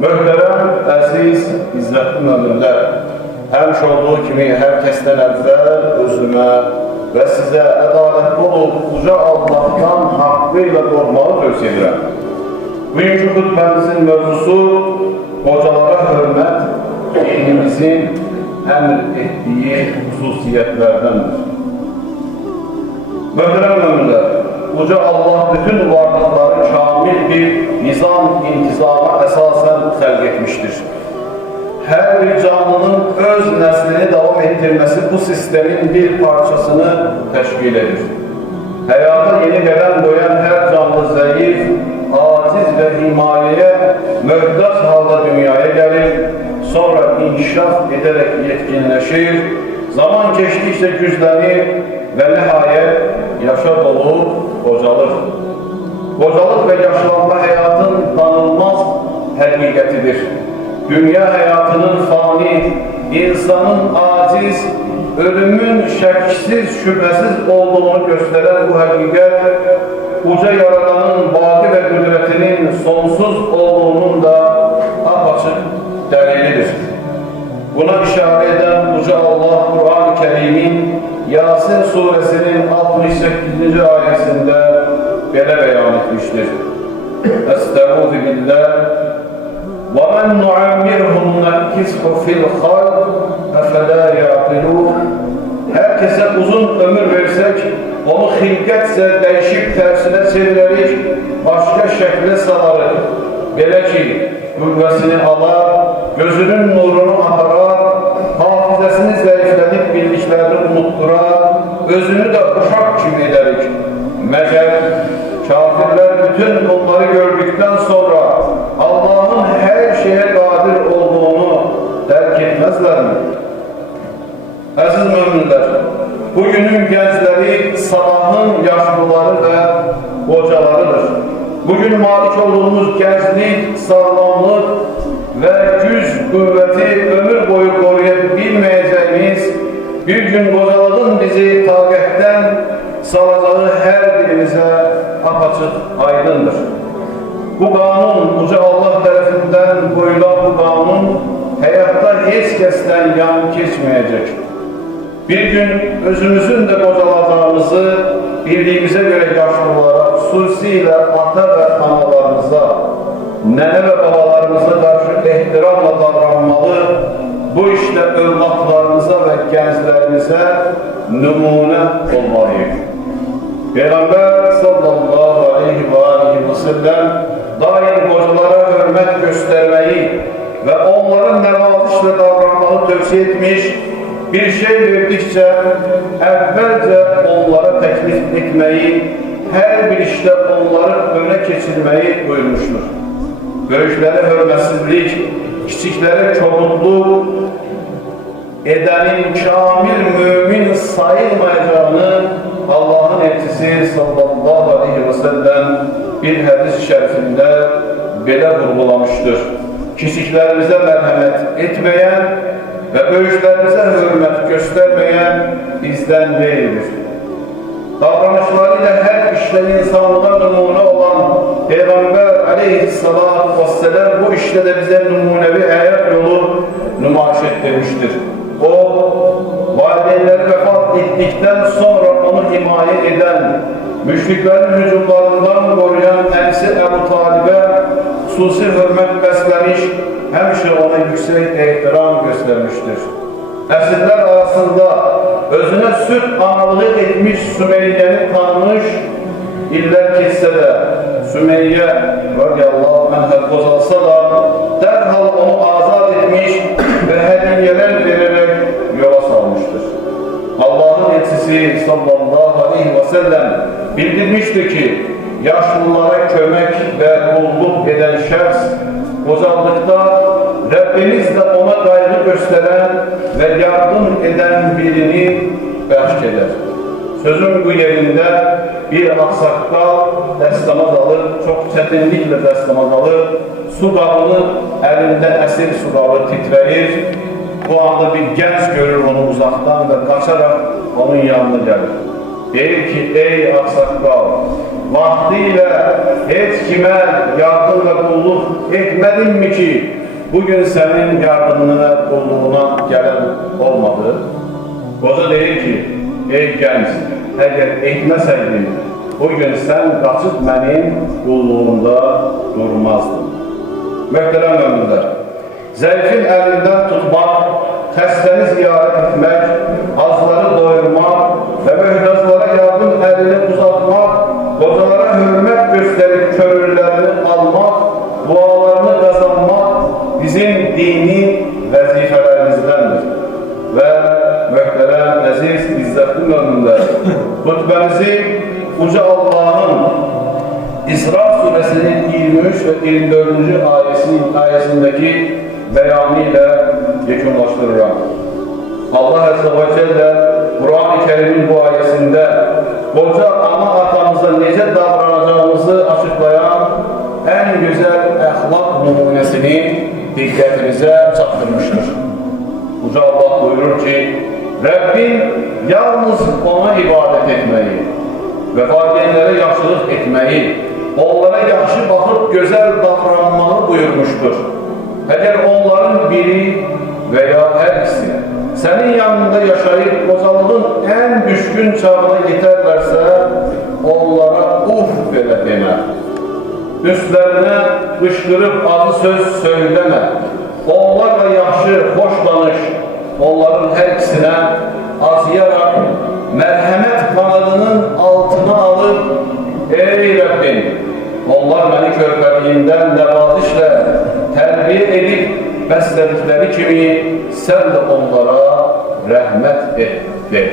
Möhtərəm, əziz, izzətli möminlər, həmiş olduğu kimi hər kəsdən əvvəl özümə və sizə ədalətli olub, uca Allahdan haqqı ilə qormağı tövsiyə edirəm. Bugünkü xütbəmizin mövzusu qocalara hörmət dinimizin əmr etdiyi xüsusiyyətlərdəndir. Möhtərəm möminlər, uca Allah bütün varlıqları kamil bir nizam-intizama əsasən xəlq etmişdir. Hər bir canlının öz nəslini davam etdirməsi bu sistemin bir parçasını təşkil edir. Həyata yeni qədəm qoyan hər canlı zəif, aciz və himayəyə möhtac halda dünyaya gəlir, sonra inkişaf edərək yetkinləşir, zaman keçdikcə güclənir və nəhayət yaşa dolu qocalır. Qocalıq və yaşlanma həyatın danılmaz həqiqətidir. Dünya həyatının fani, insanın aciz, ölümün şəksiz, şübhəsiz olduğunu göstərən bu həqiqət, uca yaradanın baqi və qüdrətinin sonsuz olduğunun da apaçıq dəlilidir. Buna işarə edən uca Allah Quran-ı Kərimin Yasin suresinin 68. ayəsində belə bəyan etmişdir. Estağfirullah billah ve men nu'ammirhum nakishu fil halq efela yaqilun. Herkese uzun ömür versek, onu xilqətcə dəyişib tərsinə çevirərik, başqa şəklə salarıq. Belə ki, qüvvəsini alar, gözünün nurunu aparar, hafizəsini zəiflədib bildiklərini unutdurar, özünü də uşaq kimi edərik. Məgər kafirlər bütün bunları gördükdən sonra Allah'ın hər şeyə qadir olduğunu dərk etməzlərmi? Əziz möminlər, bugünün gəncləri sabahın yaşlıları və qocalarıdır. Bugün malik olduğumuz gənclik, sağlamlıq və güc, qüvvəti ömür boyu qoruyabilməyəcəyimiz bir gün qocalığın bizi taqətdən salacağı hər birimizə apaçıq aydındır. Bu qanun, uca Allah tərəfindən qoyulan bu qanun həyatda heç kəsdən yan keçməyəcək. Bir gün özümüzün də qocalacağımızı bildiyimizə görə yaşlılara, xüsusilə ata və analarımıza, nənə və babalarımıza qarşı ehtiramla davranmalı, bu işlə övladlarımıza və gənclərimizə nümunə olmalıyıq. Peyğəmbər sallallahu aleyhi və səlləm daim qocalara hörmət göstərməyi və onların nəvazişlə davranmağı tövsiyə etmiş, bir şey verdikcə əvvəlcə onlara təklif etməyi, hər bir işdə onları önə keçirməyi buyurmuşdur. Böyüklərə hörmətsizlik, kiçiklərə kobudluq edənin kamil mümin sayılmayacağını Allah'ın elçisi sallallahu aleyhi ve sellem bir hədis-i şərifində belə vurgulamışdır. Kiçiklərimizə mərhəmət etməyən və böyüklərimizə hörmət göstərməyən bizdən deyildir. Davranışları ilə hər işlə insanlığa nümunə olan Peyğəmbər aleyhissalatu vesselam bu işlə də bizə nümunəvi həyat yolu nümayiş etdirmişdir. O, valideynləri vəfat etdikdən sonra onu himayə edən, müşriklərin hücumlarından qoruyan əmsi Əbu Talibə xüsusi hörmət bəsləmiş, həmişə ona yüksək ehtiram göstərmişdir. Əsrlər arasında özünə süd analığı etmiş Sümeyyəni tanımış, illər keçsə də Sümeyyə radiyallahu anhə qocalsa da dərhal onu azad etmiş və hədiyyələr verərək yola salmışdır. Allah'ın elçisi sallallahu aleyhi ve sellem bildirmiştir ki, yaşlılara kömək və qulluq edən şəxs qocaldıqda Rəbbimiz də ona qayğı göstərən və yardım edən birini bəxş edər. Sözün bu yerində bir ağsaqqal dəstəmaz alır, çox çətinliklə dəstəmaz alır, su qabını əlində əsir su qabı titrəyir. Bu anda bir gənc görür onu uzaqdan və qaçaraq onun yanına gəlir. Deyir ki, ey ağsaqqal, vaxtilə heç kimə yardım və qulluq etmədinmi ki, bugün sənin yardımına, qulluğuna gələn olmadı? Qoca deyir ki, ey gənc, əgər etməsəydin, bugün sən qaçıb mənim qulluğumda durmazdın. Möhtərəm müminlər, zəifin əlindən tutmaq, xəstəni ziyarət etmək, azları doyurmaq və möhtaclara yardım əlini uzatmaq, qocalara hörmət göstərib körürlərini almaq, dualarını qazanmaq bizim dini vəzifələrimіздəndir. Və möhtərəm, əziz, izzətli müminlər, xutbəmizi Uca Allah'ın İsra suresinin 23 ve 24. ayesindeki beyanıyla yekunlaştırıram. Allah Azze ve Celle Kur'an-ı Kerim'in bu ayesinde koca ana atamıza necə davranacağımızı açıklayan en güzel əxlaq numunesini dikkatimize çatdırmıştır. Uca Allah buyurur ki, Rabbin yalnız ona ibadet etmeyi ve valideynlərə yaxşılıq etməyi, onlara yaxşı baxıb gözəl davranmağı buyurmuşdur. Əgər onların biri veya hər ikisi sənin yanında yaşayıb qocalığın ən düşkün çağına yetərlərsə, onlara uf belə demə. Üstlərinə qışqırıb acı söz söyləmə. Onlarla yaxşı, xoş danış. Onların hər ikisinə acıyaraq, mərhəmət kanadının altına alıb, ey Rabbim, onlar məni körpəliyimdən nəvazişlə tərbiyə edib, bəslədikləri kimi sən də onlara rəhmət et, de.